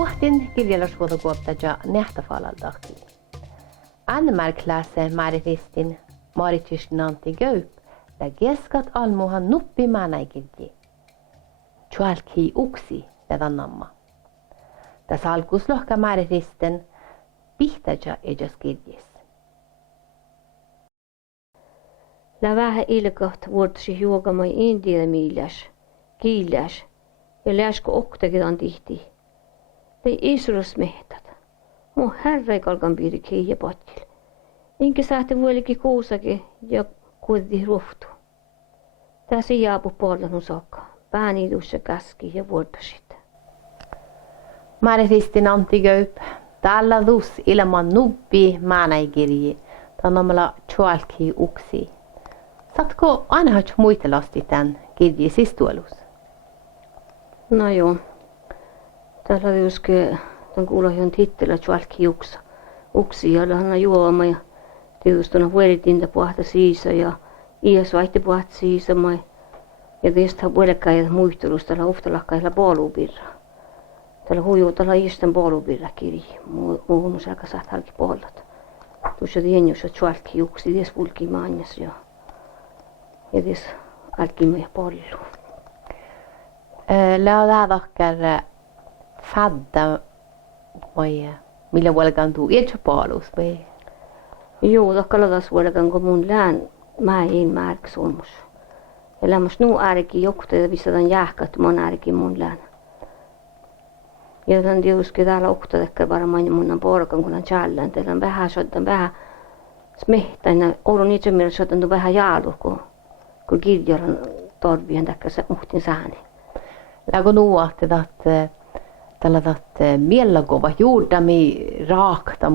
Puhtin kirjallisuusvuotokuopta ja nähtäfalaldahti. Annemarklaase Maritistin Maritisnanti Gaup ja keskat almuhan nuppi manaikilti. Tjualki uksi tätä namma. Tässä alkuus lohka Maritisten pihtaja edes kirjes. La vähän ilkoht vuotuisi juokamai intiä miiläs, kiiläs ja läskö oktakin on tihti. Ei Israels mehtät. Mun herra kalkan piiri kiinni potjille. Inkä saatte vuolikin kuusakin ja kuitenkin ruhtu. Tässä jaapu pollanut sokka. Pääniidussa käski ja vuotasit. Maritistin Antti Gaup. Tällä dus ilman nubbi maanaikirji. Tanomalla tjualki uksi. Saatko aina muitelasti tämän kirji sistuelus? No joo. Täällä on joskin tämän kuulohion tittellä tjualki uksi. Ja hän on juoma ja tietysti on vuelitinta puhta siisa ja iäs vaihti puhta siisa. Ja tietysti on vuelekkäjät muistelus täällä uftalakkailla puolupirra. Täällä huijuu täällä iästän puolupirra kirji. Muuhun saakka saat halki puolet. Tuossa tienjossa tjualki uksi, ties vulki maanjas ja ties alkimme pollu. Lähdätkö fadda millä vuolekaan tuu itse palus vai? Joo, takkalatas vuolekaan kun mun lään mäin märksolmus. Ja lämmäs nuu äärikin jokteita visataan jäähkät mun äärikin mun lään. Ja tämän tietysti täällä oktatekkä varmaan mun porkan kun on tjälleen. Teillä on vähän soitan vähän smehtäinä. Oulun itse mielessä soitan vähän jaalu kun kirjoitan torvien takia se uhtin sääni. Läkö nuuahti tällaiset mielakova juurdami raakta,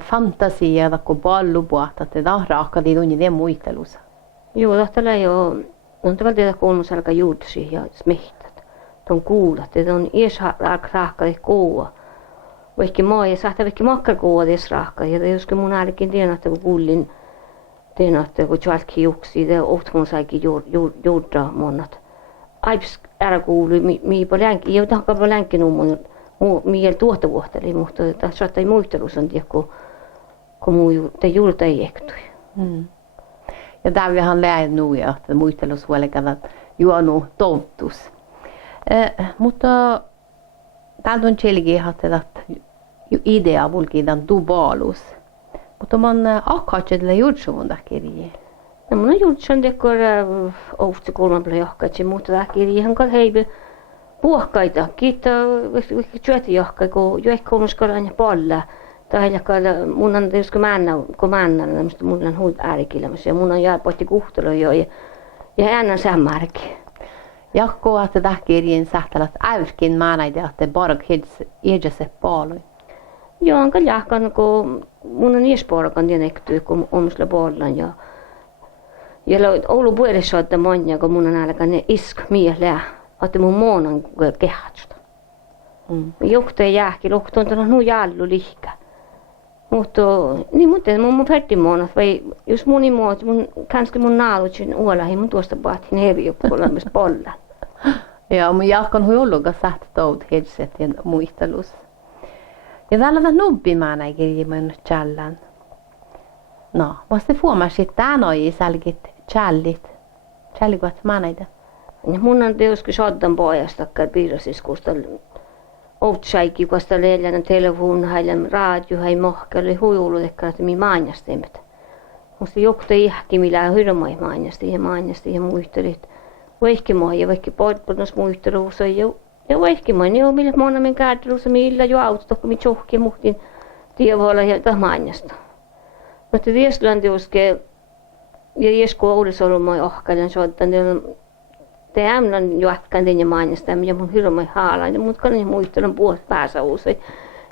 fantasia, kun pallupuahta, että tämä raakka ei tunne muistelussa. Joo, tällä ei ole, on tavallaan teitä kolmosalka juurtsi ja smehtät. Tuon kuulat, että on ies raakka ei kuua. Vaikka maa ja saattaa vaikka makkar kuua ties raakka. Ja joskin mun äärikin tienaatte, kun kuulin, tienaatte, kun tjalki juksi, ja ohtmun saikin juurta monat. Aips ära kuului, miipa länki, ja tahkapa länki nuumun, miel tuotta vuotteli, mutta saattaa muistelus on tiedä, kun muu te juurta ei ehtui. Ja täällähän lähen nu, että muistelus vuolekaan juonu touttus. Mutta täältä on selkeä, että idea vulkidan dubalus. Mutta man akkaatsetilla juursuvunda kirjeen. No mun on juurtsan tekor ousti kolmanpilla johkaitsi, mutta tämä kirjahan kal heipi puhkaita. Kiittää työti johkai, kun joik kolmaskalan ja palla. Tai mun on tietysti männä, mistä mun on huut äärikilämässä ja mun on jääpoitti kuhtelo jo ja äännän sämmärki. Jakko, että tämä kirjeen sähtävät äyskin maanaita, että barg edjäse paljon. Joo, on kyllä jahkan, kun mun on iesporakan tienektyy, kun omisla pollan ja Oulu puolessa että monia, kun mun on alkaa ne isk mielää, että mun muun on kehätstä. Johtaja jääkin, lohtoon tuolla nuu jallu lihkä. Mutta niin mun färtimuonat, vai jos mun imuot, kanske mun naalutsin uolahin, mun tuosta paatin hevioppuolla myös pollan. Ja mun jahkan hui ollukaan sähtä tout hedsetien muistelus. Ja täällä on nubbimaana ei kirjimään tjällan. No, vasta fuomasit tän oi sälkit tjällikot maanaita. Mun on tietysti soddan pojasta, että piirrasiskusta outsaikin, kun sitä leljänä telefonhailem raadiohai mohkelle huijulut, että mi maanjastemet. Musta jokta ihki, millä hyrmai maanjasti ja muistelit. Vaikkimoi ja vaikka podponos muisteluussa ja vaikkimoi, niin on millä monamen käättelussa, millä jo autosta, kun mi tjohki muhtin tievoilla ja maanjasta. Mutta Vieslanti uskee, ja jesku Oudessa ollut moi ohkailen soittan, te ämnän juotkaan teidän mainista, ja mun hirveän haalaan, mutta kannan muistelun puolesta päässä usein.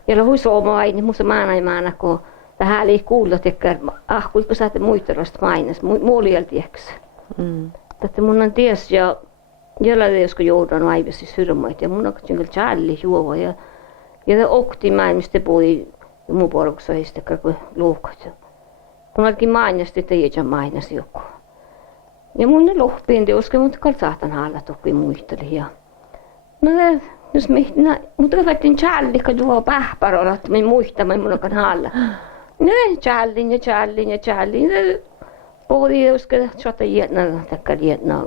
Ja hui sooma niin musta maana, kun vähän ei kuulla, että kuinka saatte muistelusta mainista, muolieltiäksi. Että mun on ties, ja jollain joskus joudun aivasi syrmäitä, ja mun on kyllä tjalli juova, ja okti maailmista puhui mun porukassa heistä, kun luukat. Kun olikin mainasti, että ei mainasti joku. Ja mun ne lohpien teoske, mutta kai saatan haalla toki muisteli. Ja no Jos mutta kavettiin challika juo pähparolla, että me muistamme munakan halla. Ne challin. Pohdi joska chota jätnä takka jätnä.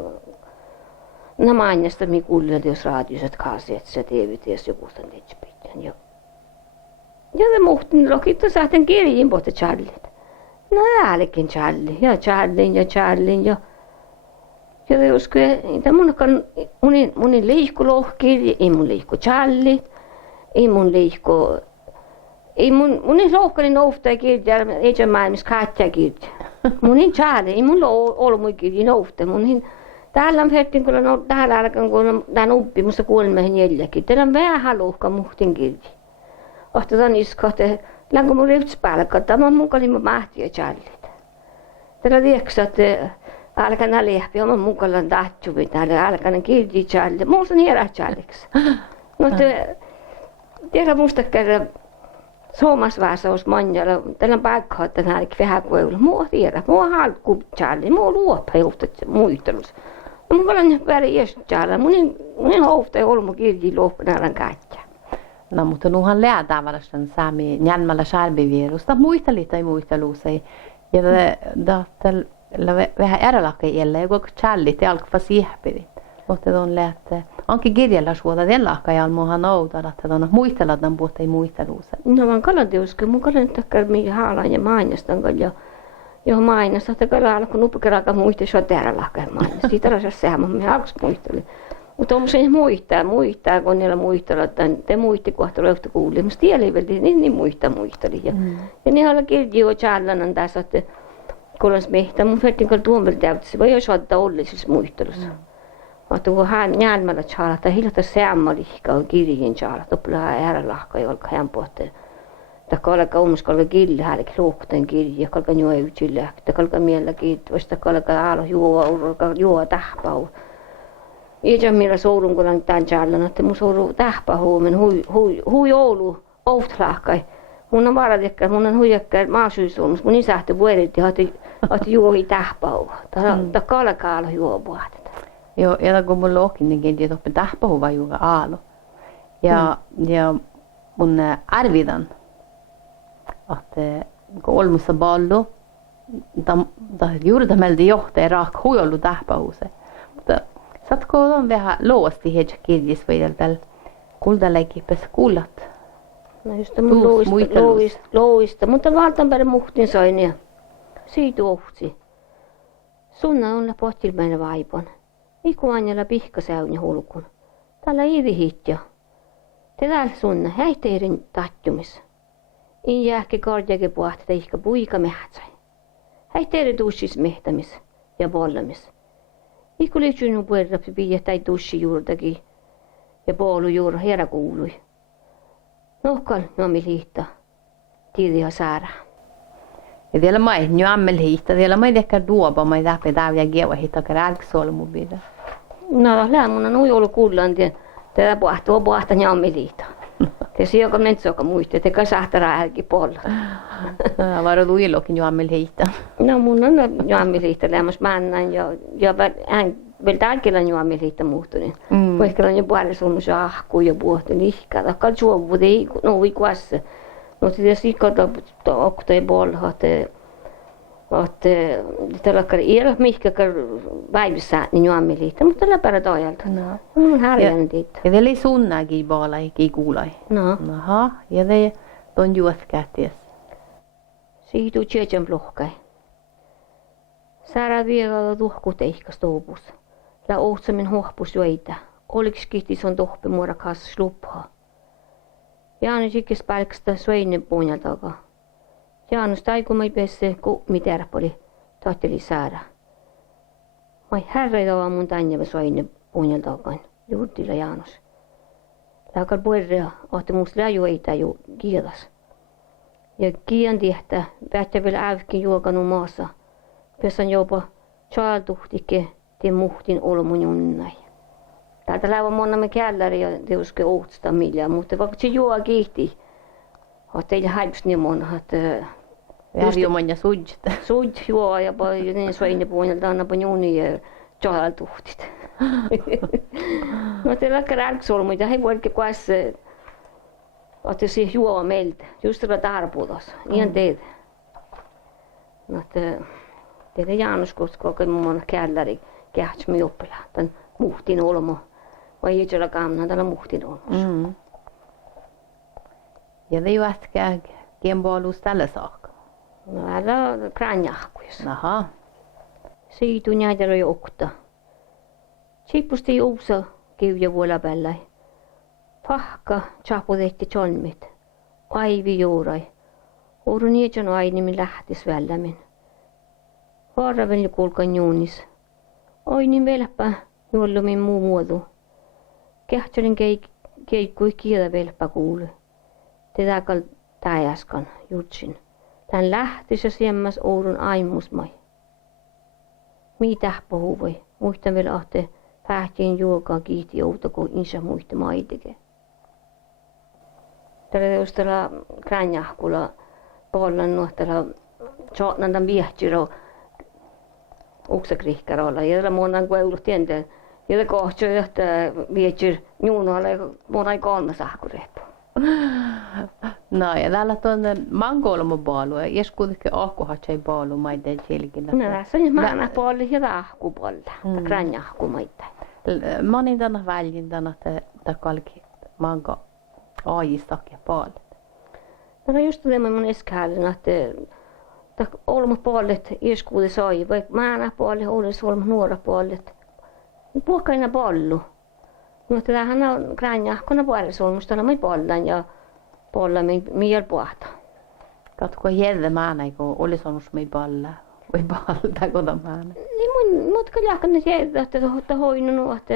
Nämä mainasta mi kuulivat jos raadioset kaasiet se TVT:ssä joku tämän pitän jo. Ja ne muhtin lokittu saaten kirjin pohti challit. No äälikin challi ja challin ja joska munakan munin liikku lohkiri, ei mun liikku challi, ei mun liikku ei munin lohkari noufta kirja, ei se maailmassa katja kirja. Munin challi, ei mun olmui kirja noufta, munin täällä on hetken, kun on täällä alkan, kun on uppi, musta kuulemmehän jälläkin. Täällä on vähän haluhka muhtin kirja. Ohtetaan iskohte, lanko mun riftspalkka, tämä on mukali mun mahtia challit. Täällä lieksa, että alkan lehpi, oman mukallan tahtjuvi täällä, alkan kirji challit. Muussa niera challiksi. Mutta tiedä musta kerran Suomasvasaus manjalla, täällä on paikkaa, että täällä vähän koululla. Mua tiedä, mua halkku challi, mua luoppa johtat muistelus. No mun kalan väri jäs challa, munin houfta ja olmu kirji luoppa näällä kaikkia. No mutta nuhan läätää valastan saami njälmällä sarbivirusta muisteli tai muistelusei. Ja tällä vähän erälakai jälle, joku challit ja alkava siehpivit. Mutta on lähtee. Onkin kirjalla suota den lakka muhan outa, että on muistella tämän puhuta ei muisteluuseen. No vaan kalanteuskin, mun kalan takkar mihin haalaan ja mainostan ja johon mainostan, että kalan alkoi nuppikerakaan muistaa, se on täällä lakka mainostan. Siitä on se sehän, me alkuisi muisteli. Mutta on se muistaa, kun niillä muistella, että te muisti kohta löytä kuulee. Mutta tielivelti, niin muisteli. Ja ne haluaa kirjoa challanan tässä, että kun olisi mehtä, mun vertin kun tuon vielä täytyisi, voi jos ottaa ollisessa muistelussa. Mutta kun hän jälmällä challata, hilta säämmalihka on kirjin challata, plaa äärälahka, jolka hän pohtii. Tai kalka omskalka kille hälki luokten kirja, kalka juo yksilä, tai kalka miellä kiitos, kalka aalo juo tähpau. Iäjä millä sourun kun tämän challan, että mun souru tähpähuumen hui joulu ohtlahkai. Mun on varadekka, mun on huijakka maasyysuumus, mun isähti vuodet ja otti juohi tähpähu. Tai kalkaalo juopuhat. Joo, ja kun mulla onkin, niin kenties oppi tähpähu vai juoka aalo. Ja mun arvidan, että kun olmussa ballu, juuri tämältä johtaa raakka huijollu tähpähuuseen. Satko on vähän loosti hedge kirjis vielä kultaläkipes kullat. No just mun loista, mutta valtanpäin muhtin soin ja siitä ohtsi. Sunna on pohtilmäinen vaipon. Ikuanjalla pihkasäyn ja hulkun. Tällä iiri hitja. Te täällä sunna häihteirin tatjumis. In jääkki korjake puhtita ihka puika mehtsai. Häihteiri tuussis mehtämis ja pollamis. Ikku liitsynyt puerrapsi piiä tai tussi juurtakin ja poolu juura herra kuului. Nohkal nomi liitta, tiidia saara. Ja vielä mai, nu ammel hiitta, vielä mai dekka duoba, mai täpä täyjä kieva hiitta, kärälksolmu pidä. No, lämmunna nui ollut kuullaan, tätä puhta njammi liitta. Te sijoka mentsoka muiste, te kasahtaraa hälki polla. Varo luilokin nu ammel hiitta. No, mun on njammi liitta, lämmus männan ja hän vielä tärkeillä njammi liitta muuttunut. Vaikka on jo puolella suomus ahku ja puhuttu ihkaa, tai kalsuovu, ei novi kuassa. No, te siikata okta ei polla, että tällä ei ole mihinkään päivässä niin juomiliittä, mutta tällä päivä toijalta. No. On härjännyt tiitä. Ja vielä ei sunnaakin paala, ei kuulai. No. Aha, ja te on juoskähties. Siitä on tjejan plohkai. Saara vielä tuhku teihkas toupus. La ohtsamin hohpus joita. Oliks kihtis on tohpe muora kanssa sluphaa. Jaani sikkes pälkstä soinen puunjalta. Jaanus taikumai pesse kummi tärpoli, tahteli saada. Mai härreitä mun tänjävä soinen puunjaltakaan, juurtilla Jaanus. Laakal puerrea, ohti musta läjueita ju kiilas. Ja kiian tihtä, päättä vielä äyhkin juokanu maassa. Pessan jopa chaaltuhtike, tien muhtin olmun junnai. Täältä läivän monnamme källari ja teuske ohtsta millään, mutta vaikka se juo kiihti. Ohti ei haips niin monha, että Järjuman ja sujt. Sujt juo ja niin soini puolelta anna pa juni ja chaaltuhtit. No teillä on kärksolmuita, he voivat kuassa, että se juo meiltä, just tällä tarpuutos, ihan teitä. No teitä Jaanus koskoo, kun mun on källari kähtsmi oppila, tämän muhtin olmo. Vai ei siellä kaamna tällä muhtin olmo. Ja te ju ätkää kiempuolus tällä saakka. No älä kranjahkuis. Aha. Siitu näitä joukta. Siippusti uusa kivja vuola päällä. Pahka chapudetti tjolmit. Aivi juurai. Oru nietjan ainimin lähtis vällämin. Vaaraven kulkan juunis. Ainin velpä juollumin muu muodu. Kähtselin keikkui kielä velpä kuului. Tätä kal täjäskan jutsin. Tän lähtis ja siemmäs Ourun aimusmai. Mitä puhuvoi? Muistan vielä ahte pähtien juokaan kiihti outo, kun isä muista maitike. Tällä just tällä kränjahkulla pollan nuhtella tjootnan tämän viehtiro uksakrihkarolla. Ja tällä monan kuullut tienteen. Ja tällä kohtio, että viehtir juunoilla ja monan 3 sahkureppu. No ja täällä tuonne mankolmo baalu ja jos kuitenkin ahkuhatsei baalu maiden selkillä. No tässä on maana puoli ja tahkupuolta. Kränjahku maita. Monin tänä väljin tänä te kalki manko aajistakja puolet. No just tämä mun eskäällin, että olmo puolet ieskuude soi, vaikka maana puolet olisi olmo nuora puolet. Puhkaina pollu. No tämähän on kränjahkona puolisolmusta, no me pollan ja pollamme miel puhta. Katko jälle maana, kun olisi ollut mei palla. Voi palta kota maana. Niin mut kyllä jahkan ne jälle, että hoinunut, että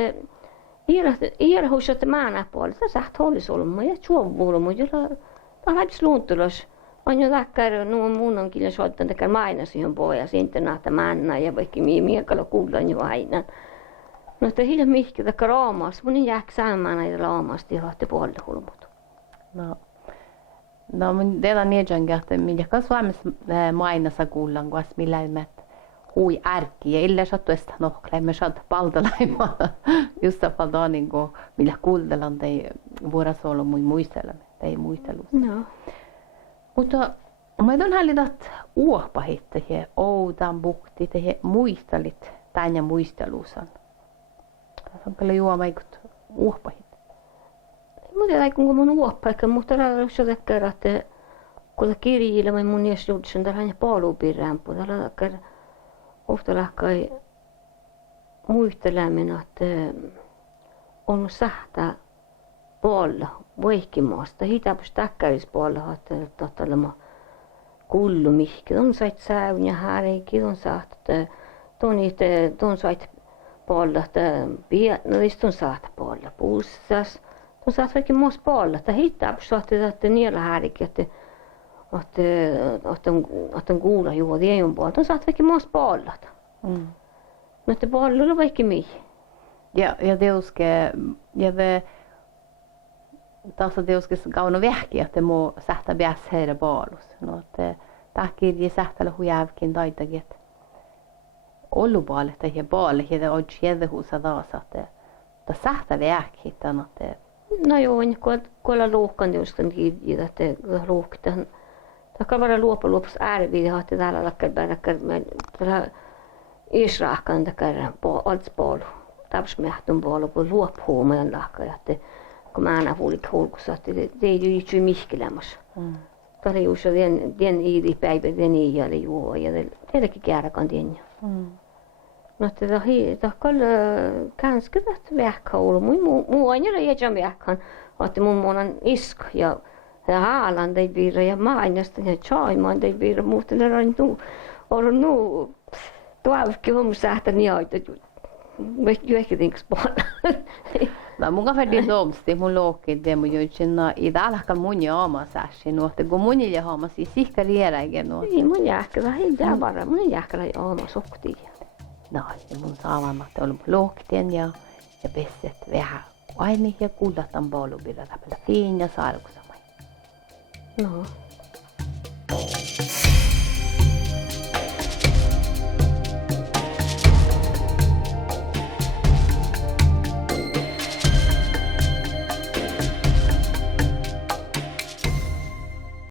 iärhuus, että maana puolta saat olisolmu ja suovulmu, jolla läpis luuntulos. On jo takkar, nuo mun on kyllä soittanut, että maina siihen poja, sitten nähtä manna ja vaikka miekalla kuullaan jo aina. No että hilja mihki takka raamas, mun jääk saamaan näitä raamasta ja hahti puolelle hulmut. No mun teillä on niin, että minkä Suomessa mainassa kuullaan, kun millä ei hui ärki ja illa sattu estä nohkle, me saat paltalaimaa. Just se paltaa niin kuin millä kuultellaan tei vuorasolo mui muistelemme, tei muistelussa. No. Mutta mä on hallitat uohpahit tehe oudan bukti tehe muistelit tänne muistelusan. On kyllä juomaikut uohpahit. Mutta ei kun mun uohpaikka, mutta jos jotain kerran, että kun kirjillä mun mies jutsin, tällainen palupirään, mutta tällainen ofta lahkai muistelemin, että on sähtä puolella, voihkimosta, hitapus takkaris puolella, että tällainen kullu mihki. On sait säyn ja häreikin, on saat, että ton sait puolella, että pienodista on saat puolella, pussas. On saat vaikka muus puolella, että hitapus että niillä häirikin, että on kuulla juuri ei on puolella. On saat vaikka muus puolella. No että puolella on vaikka mihin. Ja teuske, ja te taas teuske kauna vähki, että muu sähtä pääs heidä puolus. No että tahkirji sähtällä huijäävkin taitakin, että ollu puolella ja puolella, ja on jädehuusa taas, että sähtä vähki, että no joo, kun luokkaan teoskan kirjitä, että luokkaan. Takka vara luopuksi ärviä, että täällä lakkar täällä Israakan takkar altspuolu. Taps mehtun puolu, kun luophuumajan lakkar, että kun mä aina huulik hulkussa, että te ei juuri mihkilämässä. Täällä juuri den iiri päivä, den iiri juo, ja teilläkin kääräkan den. No että kyllä kanske rätt vähkaulu. Muu aina jäjän vähkan, että mun monan isk ja haalan tei piirre ja mainasta ja chaimaan tei piirre, mutta ne on nu tuavki homsähtä niitä. Vaikka tinks paljon. No mun kafedi domsti mun lookki demo joitsinna idalakal mun jaama säsi nuotte kun mun ja haama siis karriäraigen nuotte. Niin mun jääkälä hiljaa varra mun jääkälä jaama sokti. No ja mun saavamatta oli looktien ja pesset vähän aini ja kullatan polubilla tapella tiinja sarkusamai. No.